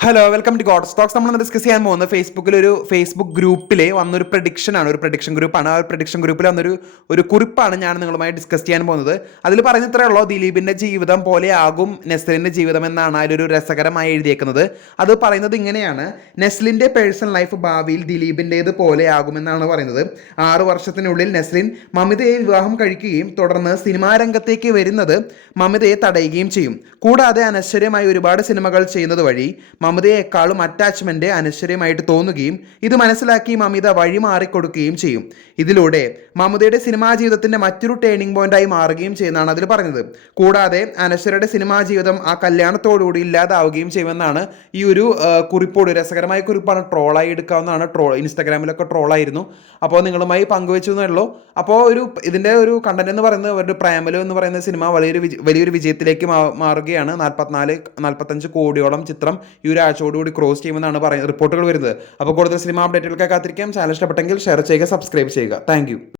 Hello welcome to God Stocks. നമ്മൾ discuss ചെയ്യാൻ പോകുന്നത് ഫേസ്ബുക്ക് ഗ്രൂപ്പിലെ വന്നൊരു പ്രഡിക്ഷൻ ആണ്. ഒരു പ്രഡിക്ഷൻ ഗ്രൂപ്പാണ്. ആ ഒരു പ്രഡിക്ഷൻ ഗ്രൂപ്പിൽ വന്നൊരു കുറിപ്പാണ് ഞാൻ നിങ്ങളുമായി ഡിസ്കസ് ചെയ്യാൻ പോകുന്നത്. അതിൽ പറയുന്നത്രേ ഉള്ളൂ, ദിലീപിന്റെ ജീവിതം പോലെ ആകും നെസ്ലിന്റെ ജീവിതം എന്നാണ് അതിലൊരു രസകരമായി എഴുതിയേക്കുന്നത്. അത് പറയുന്നത് ഇങ്ങനെയാണ്: നെസ്ലിന്റെ പേഴ്സണൽ ലൈഫ് ഭാവിയിൽ ദിലീപിൻ്റേത് പോലെ ആകുമെന്നാണ് പറയുന്നത്. 6 വർഷത്തിനുള്ളിൽ നെസ്ലിൻ മമിതയെ വിവാഹം കഴിക്കുകയും തുടർന്ന് സിനിമാ രംഗത്തേക്ക് വരുന്നത് മമിതയെ തടയുകയും ചെയ്യും. കൂടാതെ അനശ്വരമായി ഒരുപാട് സിനിമകൾ ചെയ്യുന്നത് വഴി മമിതയെക്കാളും അറ്റാച്ച്മെന്റ് അനശ്വരമായിട്ട് തോന്നുകയും ഇത് മനസ്സിലാക്കി മമിത വഴിമാറിക്കൊടുക്കുകയും ചെയ്യും. ഇതിലൂടെ മമിതയുടെ സിനിമാ ജീവിതത്തിന്റെ മറ്റൊരു ടേണിംഗ് പോയിന്റായി മാറുകയും ചെയ്യുന്നതാണ് അതിൽ പറയുന്നത്. കൂടാതെ അനശ്വരയുടെ സിനിമാ ജീവിതം ആ കല്യാണത്തോടുകൂടി ഇല്ലാതാവുകയും ചെയ്യുമെന്നാണ് ഈ ഒരു കുറിപ്പോട്. രസകരമായ കുറിപ്പാണ്, ട്രോളായി എടുക്കാവുന്നതാണ്. ഇൻസ്റ്റാഗ്രാമിലൊക്കെ ട്രോളായിരുന്നു. അപ്പോൾ നിങ്ങളുമായി പങ്കുവെച്ചു എന്നേ ഉള്ളൂ. അപ്പോൾ ഇതിന്റെ ഒരു കണ്ടന്റ് എന്ന് പറയുന്നത്, അവരുടെ പ്രേമലു എന്ന് പറയുന്ന സിനിമ വലിയൊരു വിജയത്തിലേക്ക് മാറുകയാണ്. 45 കോടിയോളം ചിത്രം ഈ ഒരു ആഴ്ചയോടുകൂടി ക്രോസ് ചെയ്യുമെന്നാണ് റിപ്പോർട്ടുകൾ വരുന്നത്. അപ്പോൾ കൂടുതൽ സിനിമ അപ്ഡേറ്റുകൾക്കായി കാത്തിരിക്കാം. ചാനൽ ഇഷ്ടപ്പെട്ടെങ്കിൽ ഷെയർ ചെയ്യുക, സബ്സ്ക്രൈബ് ചെയ്യുക. താങ്ക്